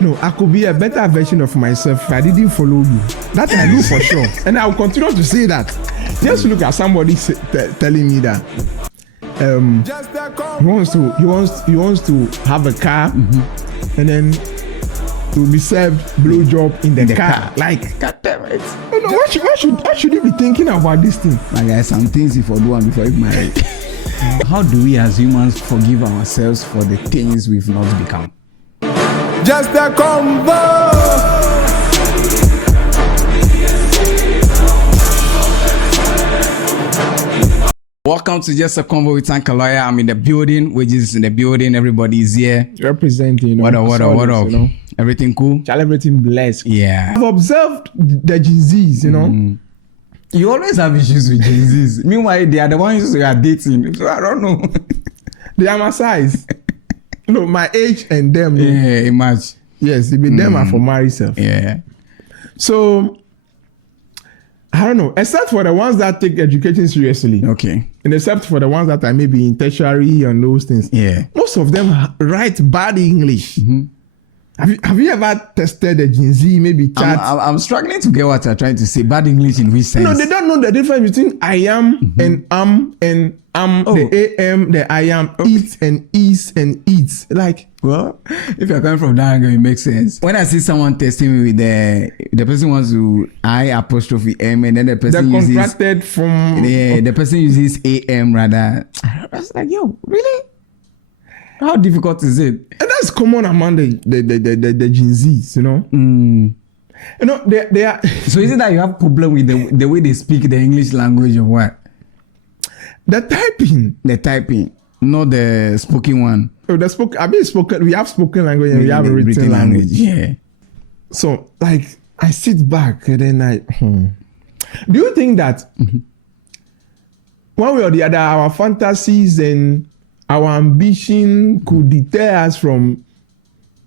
No, I could be a better version of myself if I didn't follow you. That I know for sure. And I'll continue to say that. Just look at somebody telling me that he wants to have a car and then to be served blowjob in the car. Like, God damn it. You know, why should you be thinking about this thing? My guy, some things you for do one before you marry. How do we as humans forgive ourselves for the things we've not become? Just a convo. Welcome to Just a Convo with Uncle Lawyer. I'm in the building, Wagez is in the building. Everybody's here. Representing, you know. What up? You know? Everything cool? Everything blessed. Yeah. I've observed the Gen Zs, you know. You always have issues with Gen Zs. Meanwhile, they are the ones you are dating. So I don't know. They are my size. No, my age and them. No. Yeah, imagine. Yes, it be them are for marry self. Yeah. So I don't know, except for the ones that take education seriously. Okay. And except for the ones that are maybe in tertiary and those things. Yeah. Most of them write bad English. Have you ever tested the Gen Z, maybe chat? I'm struggling to get what you're trying to say. Bad English in which sense? No, they don't know the difference between I am and the am, the I am, eat and is and eats. Like, well, if you're coming from that angle, it makes sense. When I see someone testing me with the person wants to I apostrophe M and then the person uses contracted from the person uses AM rather. I was like, yo, really? How difficult is it? And that's common among the Gen Zs, you know. You know, they are. So is it that you have problem with the way they speak the English language or what? The typing, not the spoken one. Oh, the spoken. I mean, spoken. We have spoken language and we have written language. Yeah. So, like, I sit back and then Do you think that one way or the other, our fantasies and our ambition could deter us from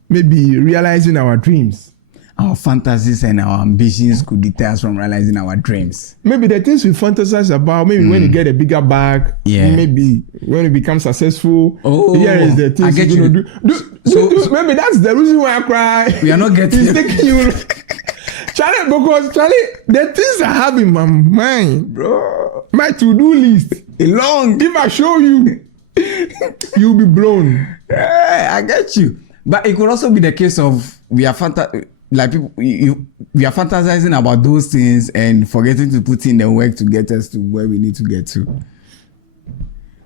maybe realizing our dreams? Our fantasies and our ambitions could deter us from realizing our dreams. Maybe the things we fantasize about, maybe when you get a bigger bag, maybe when you become successful, here is the things you're going to do. Maybe that's the reason why I cry. We are not getting it's taking you. Charlie, because the things I have in my mind, bro, my to-do list, long. If I show you, you'll be blown. I get you. But it could also be the case of we are we are fantasizing about those things and forgetting to put in the work to get us to where we need to get to.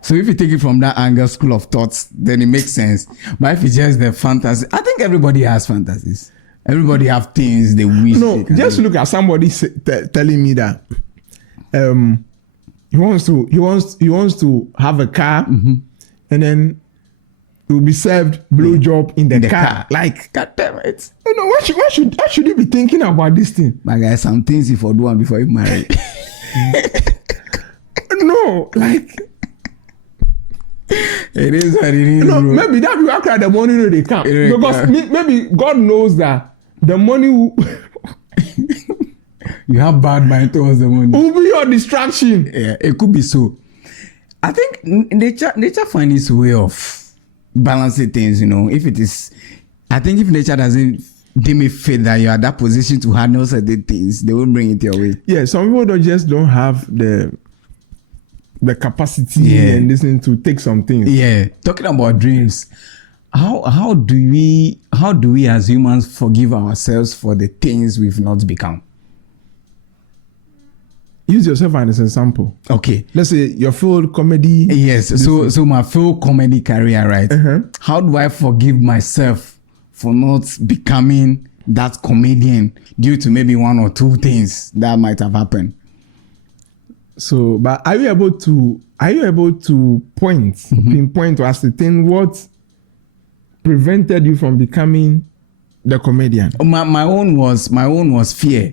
So if you take it from that angle, school of thoughts, then it makes sense. But if it's just the fantasy, I think everybody has fantasies. Everybody have things they wish. No, just look at somebody telling me that he wants to have a car and then will be served blowjob in the car. Like, God damn it. You know, why should you be thinking about this thing? My guy, some things you for do one before you marry. No, like, it is what it is. No, bro. maybe that will cry the money they come. Because maybe God knows that the money you have bad mind towards the money. Will be your distraction. Yeah, it could be so. I think nature finds its way of balancing things, you know. If it is, I think if nature doesn't deem it fit that you are that position to handle certain things, they will bring it your way. Yeah, some people don't have the capacity and listening to take some things. Yeah, talking about dreams, how do we as humans forgive ourselves for the things we've not become? Use yourself as an example. Okay. Let's say your full comedy. Yes. So my full comedy career, right? How do I forgive myself for not becoming that comedian due to maybe one or two things that might have happened? So, but are you able to pinpoint or ascertain what prevented you from becoming the comedian? My own was fear.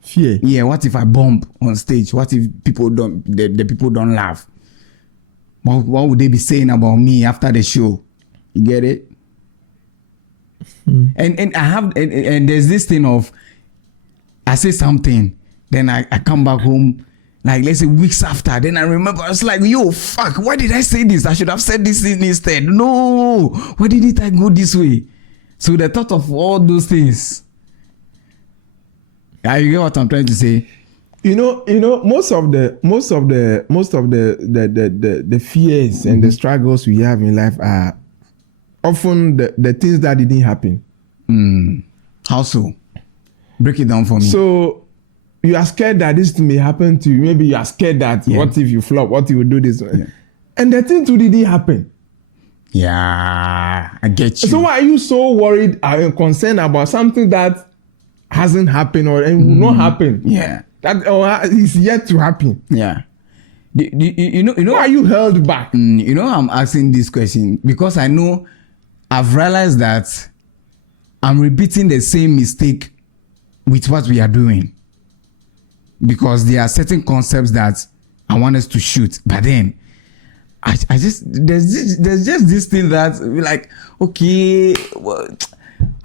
Fear. Yeah, what if I bump on stage? What if people the people don't laugh? What would they be saying about me after the show? You get it? And I have and there's this thing of I say something, then I come back home, like let's say weeks after, then I remember I was like, yo, fuck, why did I say this? I should have said this instead. No, why didn't I go this way? So the thought of all those things. You get what I'm trying to say? Most of the fears and the struggles we have in life are often the things that didn't happen. How so? Break it down for me. So you are scared that this may happen to you. Maybe you are scared that what if you flop? What if you do this? Yeah. And the thing too didn't happen. Yeah, I get you. So why are you so worried and concerned about something that hasn't happened or will not happen? Yeah. That is yet to happen. Yeah. You know. Why are you held back? I'm asking this question because I know I've realized that I'm repeating the same mistake with what we are doing. Because there are certain concepts that I want us to shoot, but then I just there's just this thing that we're like, okay,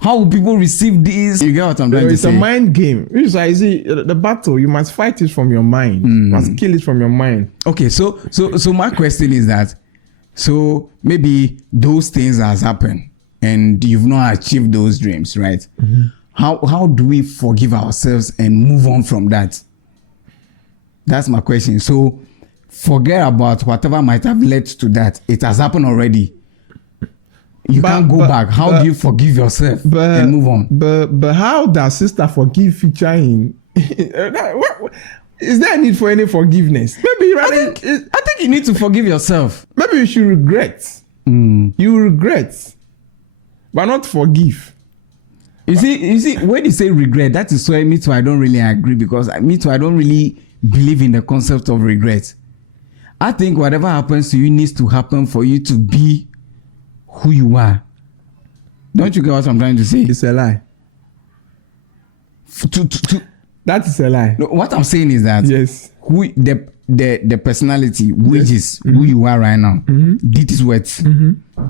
how will people receive this? You get what I'm trying to say? It's a mind game. It's like, see, the battle, you must fight it from your mind. You must kill it from your mind. Okay, so my question is that, so maybe those things has happened and you've not achieved those dreams, right? How do we forgive ourselves and move on from that? That's my question. So forget about whatever might have led to that. It has happened already. You can't go back. How do you forgive yourself and move on? But how does sister forgive feature in? Is there a need for any forgiveness? Maybe I think you need to forgive yourself. Maybe you should regret. You regret, but not forgive. You see, when you say regret, that is why me too, I don't really agree, because me too, I don't really believe in the concept of regret. I think whatever happens to you needs to happen for you to be who you are. Don't you get what I'm trying to say? It's a lie. That is a lie. No, what I'm saying is that yes, who the personality, which is who you are right now, this is what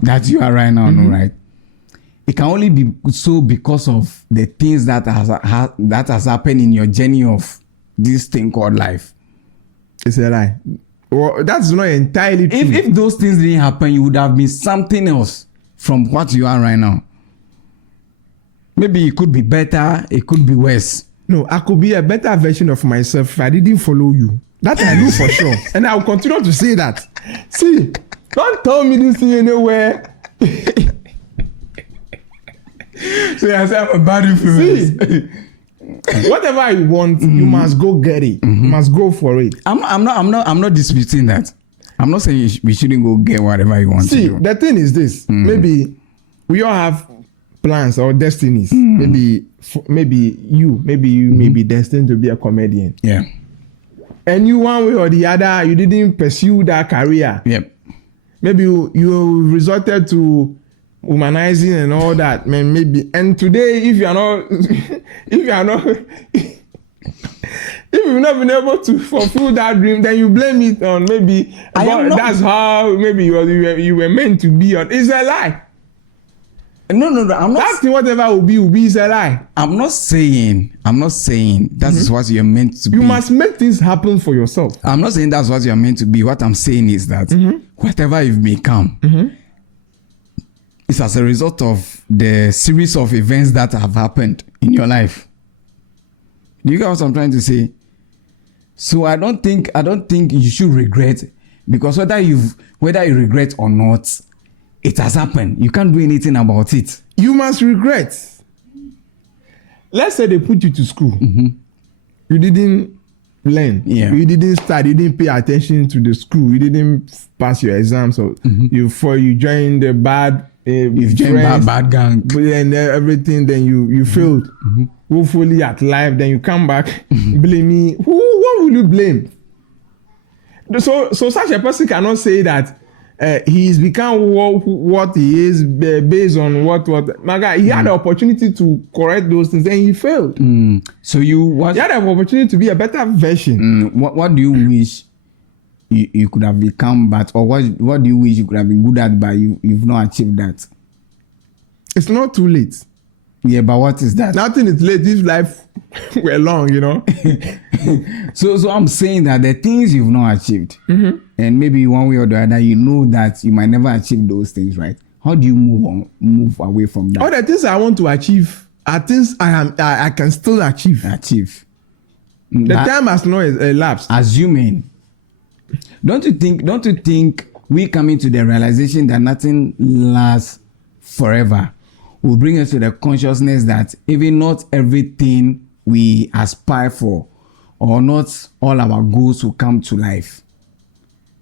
that you are right now, no, right? It can only be so because of the things that has happened in your journey of this thing called life. It's a lie. Well, that's not entirely true. If those things didn't happen, you would have been something else from what you are right now. Maybe it could be better, it could be worse. No, I could be a better version of myself if I didn't follow you. That I know for sure. And I will continue to say that. See, don't tell me this thing anywhere. So I say I'm a bad influence. See, whatever you want, you must go get it. You must go for it. I'm not disputing that. I'm not saying we shouldn't go get whatever you want to do. See, the thing is this. Maybe we all have plans or destinies. Maybe you may be destined to be a comedian. Yeah. And you, one way or the other, you didn't pursue that career. Yep. Maybe you resorted to humanizing and all that, man. Maybe, and today, if you've not been able to fulfill that dream, then you blame it on maybe that's how maybe you were meant to be. It's a lie. No, I'm not. That's whatever will be is a lie. I'm not saying that is what you're meant to be. You must make things happen for yourself. I'm not saying that's what you're meant to be. What I'm saying is that whatever you've become, it's as a result of the series of events that have happened in your life. Do you get what I'm trying to say? So I don't think you should regret, because whether you regret or not, it has happened. You can't do anything about it. You must regret. Let's say they put you to school. You didn't learn. Yeah. You didn't study. You didn't pay attention to the school. You didn't pass your exams. So you joined the bad. You've joined bad gang. And everything. Then you failed. Woefully at life. Then you come back. Blame me. What will you blame? So such a person cannot say that. He's become what he is based on what my guy. He had the opportunity to correct those things and he failed. So he had the opportunity to be a better version. What do you wish you could have become, but or what do you wish you could have been good at, but you've not achieved that? It's not too late. Yeah, but what is that? Nothing is late if life were long, you know. So I'm saying that the things you've not achieved, and maybe one way or the other, you know that you might never achieve those things, right? How do you move away from that? All the things I want to achieve are things I can still achieve. The time has not elapsed. Assuming, don't you think we coming to the realization that nothing lasts forever will bring us to the consciousness that even not everything we aspire for or not all our goals will come to life.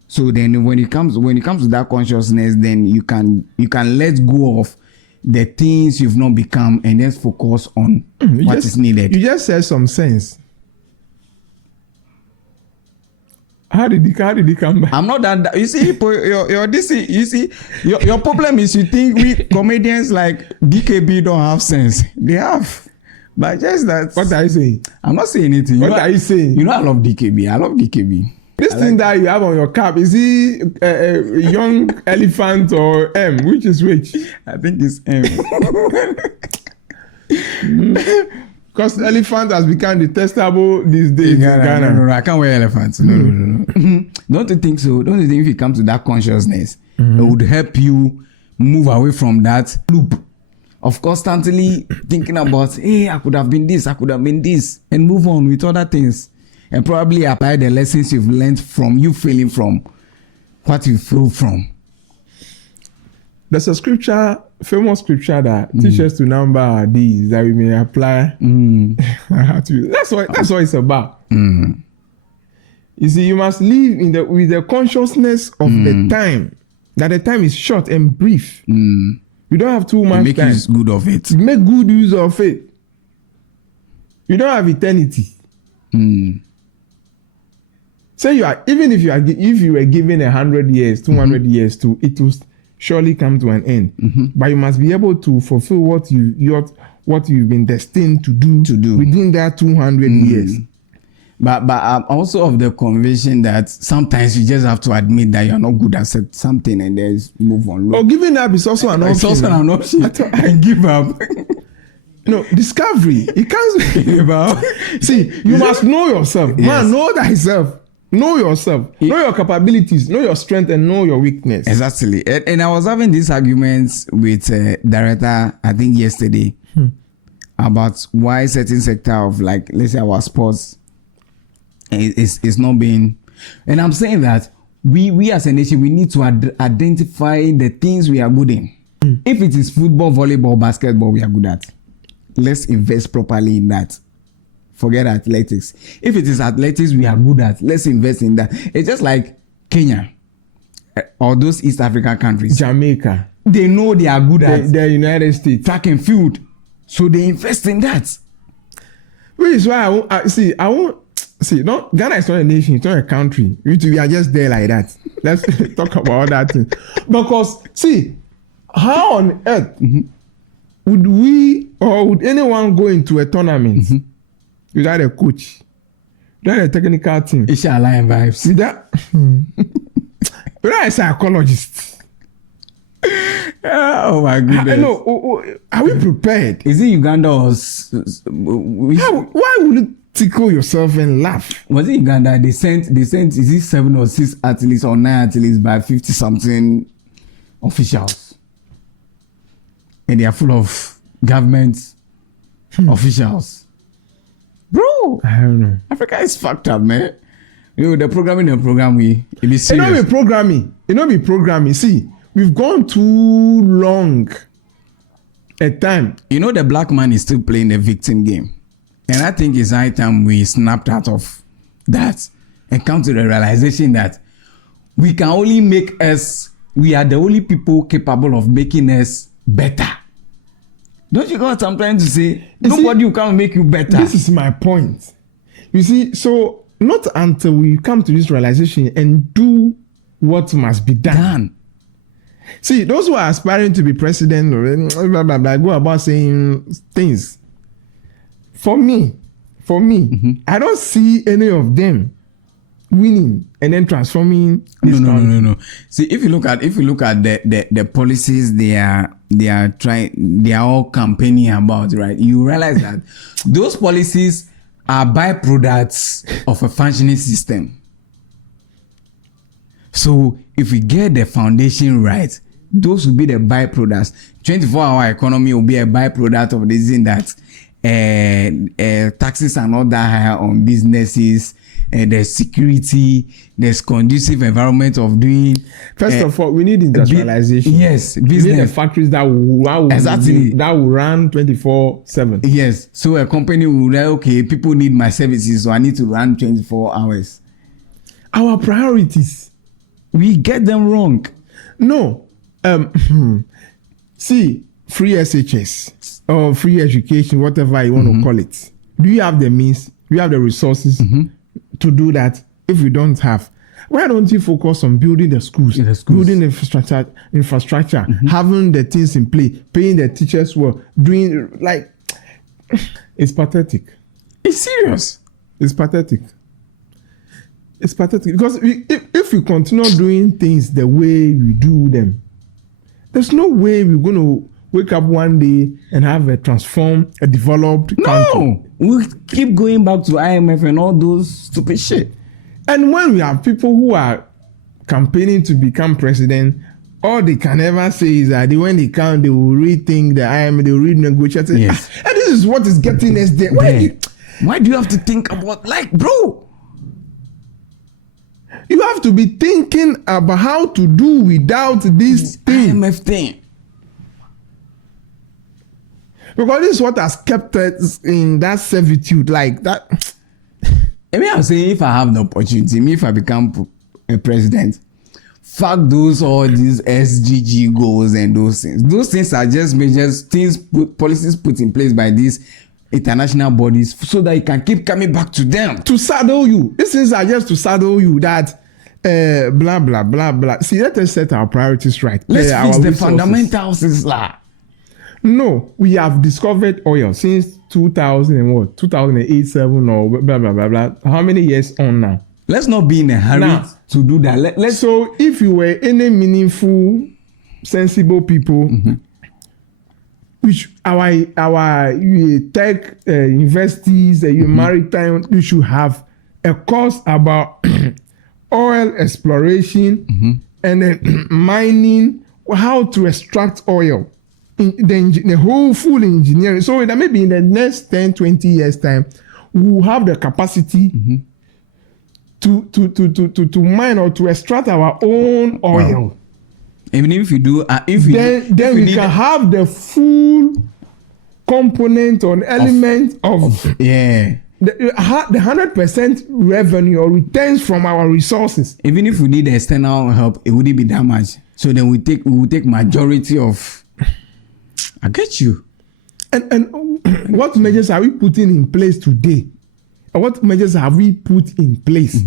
So then when it comes to that consciousness, then you can let go of the things you've not become and just focus on what is needed. You just said some sense. How did he come back? I'm not that. You see, your problem is you think we comedians like DKB don't have sense. They have, but just that. What are you saying? I'm not saying anything. What are you saying? You know, I love DKB. This thing that you have on your cap, is he a young elephant or M? Which is which? I think it's M. Because elephant has become detestable these days in Ghana. No, I can't wear elephants. No. Don't you think so? Don't you think if you come to that consciousness, it would help you move away from that loop of constantly thinking about, hey, I could have been this, and move on with other things, and probably apply the lessons you've learned from you failing from what you feel from. There's a famous scripture that teaches to number our days that we may apply. That's what it's about. You see, you must live with the consciousness of the time, that the time is short and brief. You don't have too much make time. Use good of it. Make good use of it. You don't have eternity. Say if you were given 100 years, 200 years to it will surely come to an end. But you must be able to fulfill what you've been destined to do within that 200 years. But I'm also of the conviction that sometimes you just have to admit that you're not good at something and then move on. Or giving up is also an option. It's also an option. I give up. No, discovery. It can't give up. See, you must know yourself. Yes. Man, know thyself. Know yourself. Know your capabilities. Know your strength and know your weakness. Exactly. And I was having these arguments with director, I think yesterday, about why certain sector of, like, let's say our sports is not being. And I'm saying that we as a nation, we need to identify the things we are good in. If it is football, volleyball, basketball, we are good at. Let's invest properly in that. Forget athletics. If it is athletics we are good at, let's invest in that. It's just like Kenya or those East African countries. Jamaica. They know they are good at the United States. Track and field. So they invest in that. Which is why I won't see, Ghana is not a nation, it's not a country. We are just there like that. Let's talk about that thing. Because, see, how on earth would we or would anyone go into a tournament without a coach, without a technical team? It's your line vibes. See that? Without a psychologist. Oh my goodness. No, are we prepared? Is it Uganda or... Why would you tickle yourself and laugh? Was it Uganda? They sent is it 7 or 6 athletes or 9 athletes by 50 something officials, and they are full of government officials. Bro, I don't know. Africa is fucked up, man. You know, the program it be serious. It not be programming. See, we've gone too long a time. You know, the black man is still playing the victim game. And I think it's high time we snapped out of that and come to the realization that we can only we are the only people capable of making us better. Don't you know what I'm trying to say? Nobody will come and make you better. This is my point. You see, so not until we come to this realization and do what must be done. See, those who are aspiring to be president or blah, blah, blah, go about saying things. For me, I don't see any of them winning and then transforming this country. No. See, if you look at the policies they are all campaigning about, right? You realize that those policies are byproducts of a functioning system. So if we get the foundation right, those will be the byproducts. 24-hour economy will be a byproduct of this in that taxes are not that high on businesses. There's security, there's conducive environment of doing. First of all, we need industrialization. Yes, business. We need the factories that will run 24/7. Yes, so a company will like, okay, people need my services, so I need to run 24 hours. Our priorities, we get them wrong. No, see, free SHS or free education, whatever you want to call it. Do you have the means? Do you have the resources? To do that? If we don't have, why don't you focus on building the schools, building the infrastructure, having the things in play, paying the teachers well, doing like it's pathetic. It's serious. It's pathetic. It's pathetic because if we continue doing things the way we do them, there's no way we're going to wake up one day and have a transformed, a developed country. We'll keep going back to IMF and all those stupid shit. And when we have people who are campaigning to become president, all they can ever say is that when they come, they will rethink the IMF, they will renegotiate. Yes. And this is what is getting us there. Why do you have to think about, like, bro? You have to be thinking about how to do without this thing. IMF thing. Because this is what has kept us in that servitude, like that. I mean, I'm saying if I have the opportunity, if I become a president, fuck all these SGG goals and those things. Those things are just measures, policies put in place by these international bodies so that you can keep coming back to them. To saddle you. These things are just to saddle you that blah, blah, blah, blah. See, let us set our priorities right. Let's fix the fundamentals, Isla. No, we have discovered oil since 2008, 7 or blah, blah, blah, blah. How many years on now? Let's not be in a hurry to do that. So if you were any meaningful, sensible people, which our tech universities, maritime, you should have a course about oil exploration and then mining, how to extract oil. The whole full engineering. So that maybe in the next 10, 20 years time, we will have the capacity to mine or to extract our own oil. Wow. Even if you do, then we can have the full component or element of the 100% revenue or returns from our resources. Even if we need external help, it wouldn't be that much. So then we will take majority of. I get you. And what measures are we putting in place today? Or what measures have we put in place?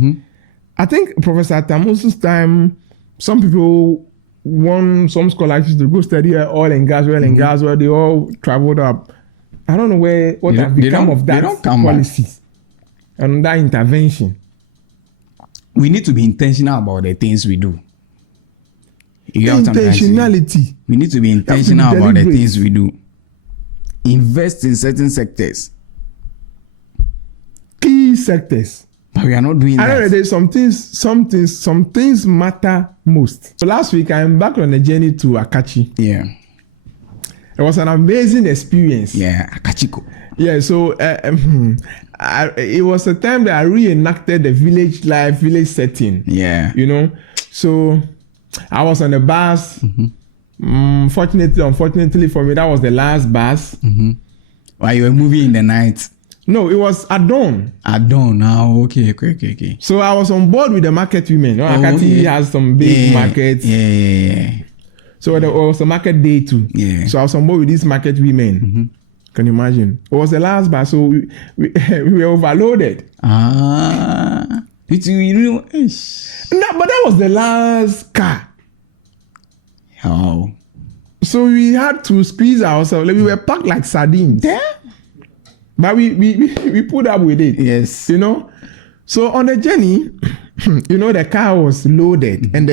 I think Professor Tamusu's time, some people won some scholarships to go study oil and gas, where they all traveled up. I don't know what has become of that policy and that intervention. We need to be intentional about the things we do. Intentionality. We need to be intentional about the things we do. Invest in certain sectors. Key sectors. But we are not doing that. I know some things matter most. So last week I embarked on a journey to Akachi. Yeah. It was an amazing experience. Yeah, Akachiko. Yeah, so it was a time that I reenacted the village life, village setting. Yeah. You know, so I was on a bus. Unfortunately for me, that was the last bus. While you were moving in the night? No, it was at dawn. At dawn, now, okay. So I was on board with the market women. Akati has some big markets. Yeah. So there was a market day too. Yeah. So I was on board with these market women. Can you imagine? It was the last bus, so we were overloaded. No, but that was the last car. Oh. So we had to squeeze ourselves. Like we were packed like sardines. Yeah. But we put up with it. Yes. You know? So on the journey, the car was loaded and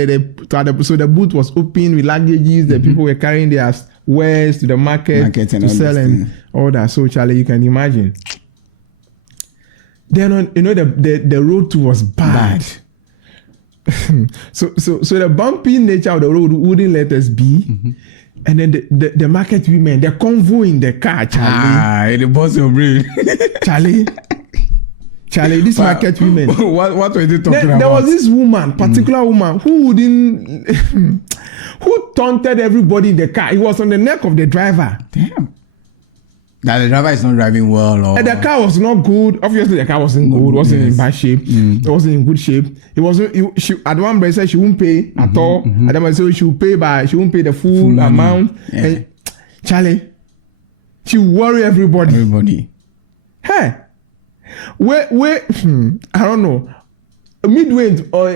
so the boot was open with luggages. The people were carrying their wares to the market to sell and all that. So Charlie, you can imagine. Then the road too was bad. so the bumpy nature of the road wouldn't let us be. And then the market women, the convo in the car, Charlie. The boss of brain. Charlie, this market women. What were they talking about? There was this woman, particular woman, who wouldn't, who taunted everybody in the car. It was on the neck of the driver. Damn. That the driver is not driving well, or and the car was not good. Obviously, the car wasn't good. Wasn't in bad shape. It wasn't in good shape. It wasn't. She at one point said she won't pay at all. At the moment, so she will pay, but she won't pay the full amount. Yeah. And Charlie, she worry everybody. Hey, where I don't know. Midway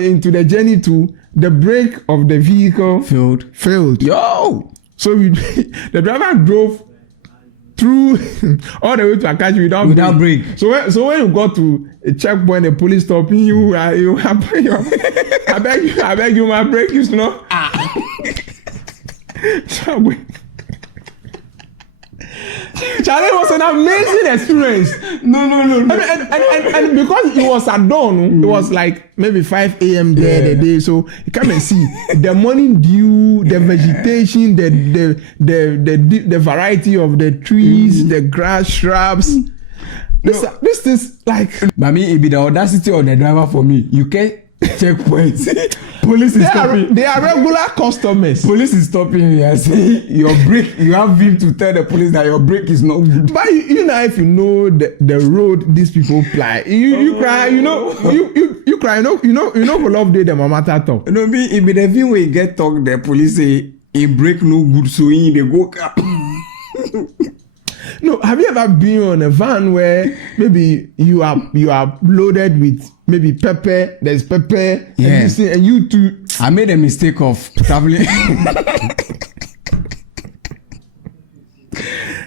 into the journey to the brake of the vehicle failed. Yo, so the driver drove through all the way to Akachi without break. So when you got to a checkpoint, the police stopping you, I beg you, my brake is not. Charlie, was an amazing experience. No. And because it was at dawn, it was like maybe 5 a.m. there the day. So you come and see the morning dew, the vegetation, the variety of the trees, the grass, shrubs. This is like. But me, it be the audacity of the driver for me. You can checkpoints. Police is stopping. They are regular customers. Police is stopping you and saying your brake. You have him to tell the police that your brake is not good. But you know, if you know the road these people ply, you cry. You know, you cry. You know, for love day the mama talk. No, me it be the thing when you get talk. The police say a brake no good, so in they go cap. No, have you ever been on a van where maybe you are loaded with maybe pepper? There's pepper, and you too. I made a mistake of traveling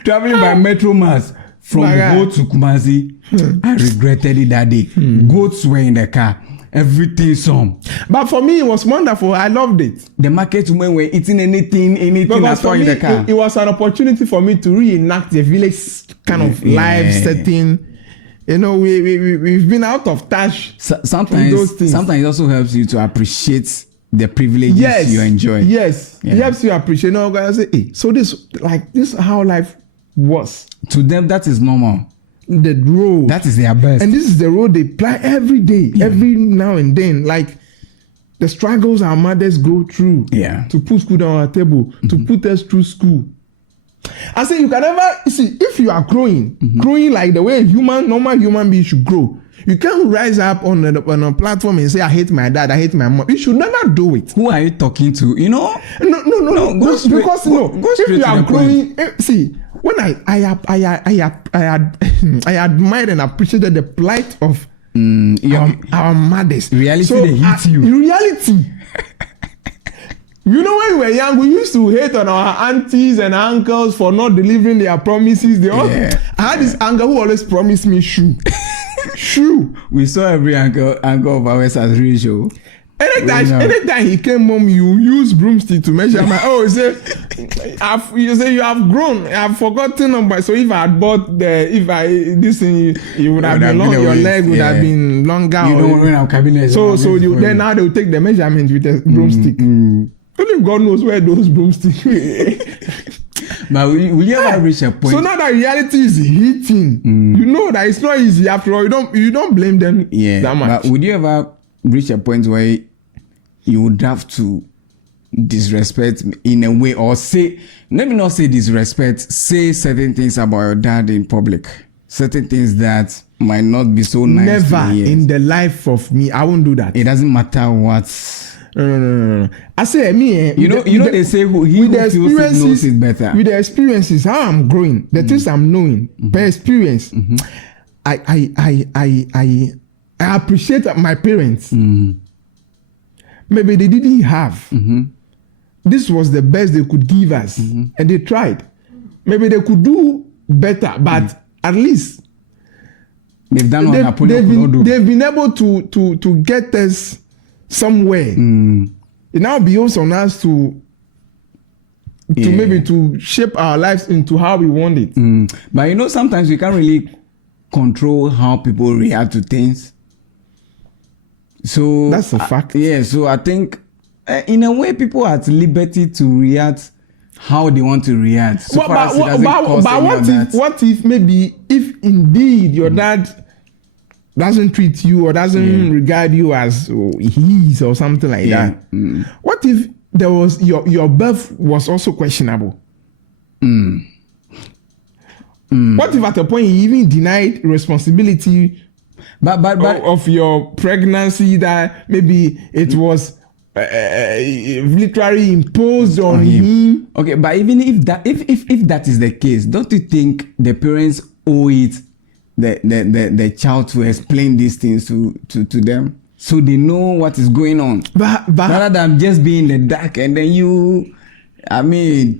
by Metro Mass from Go to Kumasi. I regretted it that day. Goats were in the car. Everything some. But for me, it was wonderful. I loved it. The market women were eating anything that's in the car. It was an opportunity for me to reenact the village kind of life setting. You know, we've been out of touch. Sometimes it also helps you to appreciate the privileges you enjoy. Yes, it helps you appreciate. No, I say, hey, so this is how life was. To them, that is normal. The road. That is their best. And this is the road they ply every day, every now and then. Like the struggles our mothers go through to put food on our table, to put us through school. I say you can never see if you are growing like the way normal human being should grow. You can't rise up on a platform and say, I hate my dad, I hate my mom. You should never do it. Who are you talking to? You know? No. Go straight if you are growing, see, when I admired and appreciated the plight of our mothers. Reality, so, they hit you. Reality. You know, when we were young, we used to hate on our aunties and uncles for not delivering their promises. I had this uncle who always promised me shoe. We saw every uncle of ours as ratio. Anytime he came home, you use broomstick to measure my. You say you have grown. I've forgotten number. So if I had bought this thing, you would have been long. Your leg would have been longer. You don't know our cabinet. So then now they will take the measurement with a broomstick. Only God knows where those broomsticks. But will you ever reach a point? So now that reality is hitting, you know that it's not easy. After all, you don't blame them that much. But would you ever reach a point where you would have to disrespect in a way, or say, let me not say disrespect, say certain things about your dad in public, certain things that might not be so nice? Never in the life of me, I won't do that. It doesn't matter what. No. I say me. They say who feels it knows it better. With the experiences, how I'm growing, the things I'm knowing, per experience, I appreciate my parents. Maybe they didn't have. This was the best they could give us, and they tried. Maybe they could do better, but at least they've done what Napoleon could not do. They've been able to get us somewhere. It now behoves on us to maybe to shape our lives into how we want it. But sometimes we can't really control how people react to things. So That's a fact. Yeah, so I think in a way people are at liberty to react how they want to react. So far as it doesn't cause any of that. What if maybe if indeed your dad doesn't treat you or doesn't regard you as he is or something like that? What if there was your birth was also questionable? What if at a point he even denied responsibility but of your pregnancy, that maybe it was literally imposed on him? Okay, but even if that is the case, don't you think the parents owe it the child to explain these things to them so they know what is going on? But rather than just being in the dark and then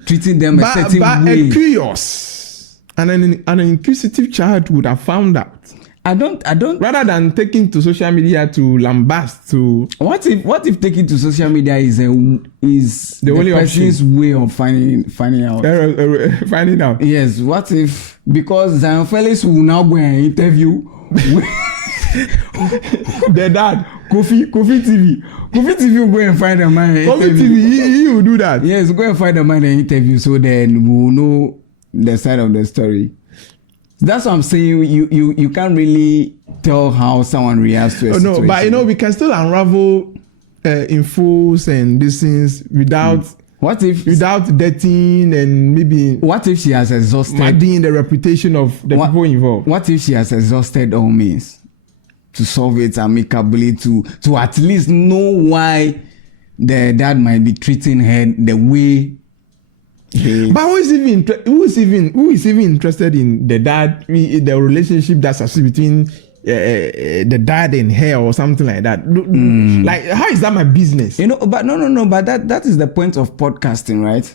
treating them a certain way. A curious and an inquisitive child would have found out. I don't. Rather than taking to social media to lambast to. What if taking to social media is the only person's way of finding out? Finding out. Yes. What if, because Zion Felix will now go and interview the dad, Kofi TV. Kofi TV will go and find a man. Kofi TV, he will do that. Yes, go and find a man and interview, so then we will know the side of the story. That's what I'm saying. You can't really tell how someone reacts to a situation. No, but we can still unravel infos and these things without dating and maybe. What if she has exhausted madding the reputation of the people involved? What if she has exhausted all means to solve it amicably, to at least know why the dad might be treating her the way? But who is even interested in the dad, the relationship that's between the dad and her or something like that? Like, how is that my business? But no. But that is the point of podcasting, right?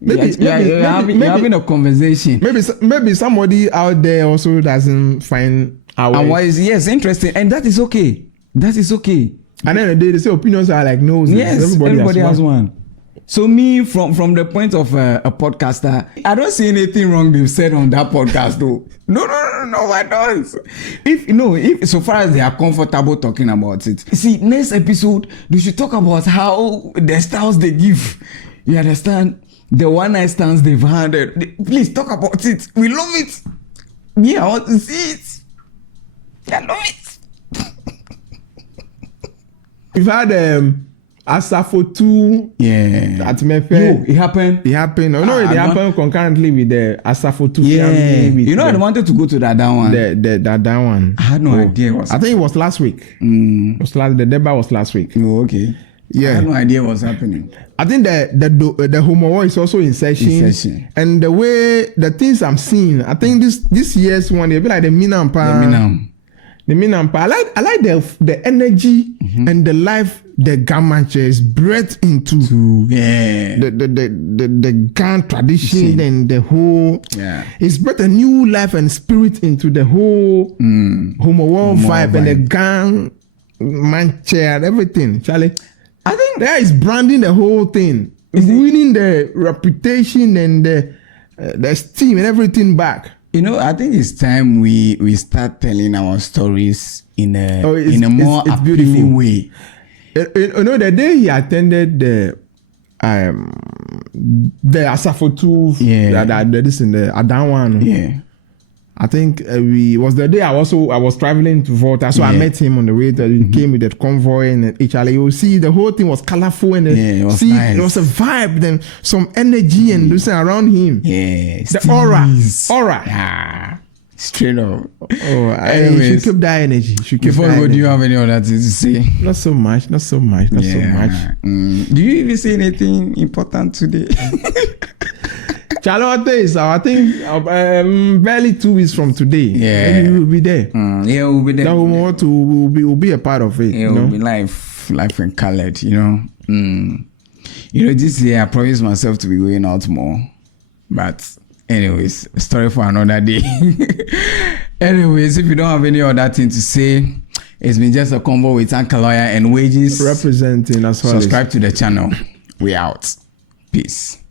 You're having a conversation. Maybe somebody out there also doesn't find our. Yes, interesting, and that is okay. That is okay. And then they say opinions are like no. Yes, everybody has one. So me, from the point of a podcaster, I don't see anything wrong they've said on that podcast though. No, I don't. If so far as they are comfortable talking about it. See, next episode, we should talk about how the styles they give. You understand? The one night stands they've had. Please talk about it. We love it. Yeah, I want to see it. I love it. We've had Asafo 2 at Mefe. No, it happened. It happened happened concurrently with the Asafo 2 family. I wanted to go to that one. That one. I had no idea. I think it was last week. The debate was last week. Oh, okay. Yeah. I had no idea what's happening. I think the homo is also in session. And the way the things I'm seeing, I think this year's one, they'll be like the Minampa. The Minampa. I like the energy and the life the Gamanche is bred into the Gan tradition and the whole. It's brought a new life and spirit into the whole homo world vibe and the Gan Manche and everything. Charlie, I think that is branding the whole thing. It's winning the reputation and the esteem and everything back. I think it's time we start telling our stories in a more appealing way. The day he attended the Asafo 2, this in the Adan one. Yeah. I think it was the day I was traveling to Volta, so I met him on the way. He came with that convoy and HLA. You see, the whole thing was colorful and it was nice. There was a vibe, then some energy and this around him. Yeah, the aura. Yeah, straight up. Anyways, you keep that energy. Before we go, do you have any other things to say? Not so much. So much. Do you even say anything important today? Charlotte is, I think, barely 2 weeks from today. Yeah, maybe we'll be there. We'll be there. That we'll be a part of it. Yeah, we'll be life and colored. This year I promised myself to be going out more, but anyways, story for another day. Anyways, if you don't have any other thing to say, it's been just a convo with Uncle Lawyer and Wagez representing as well. Subscribe to the channel. We out. Peace.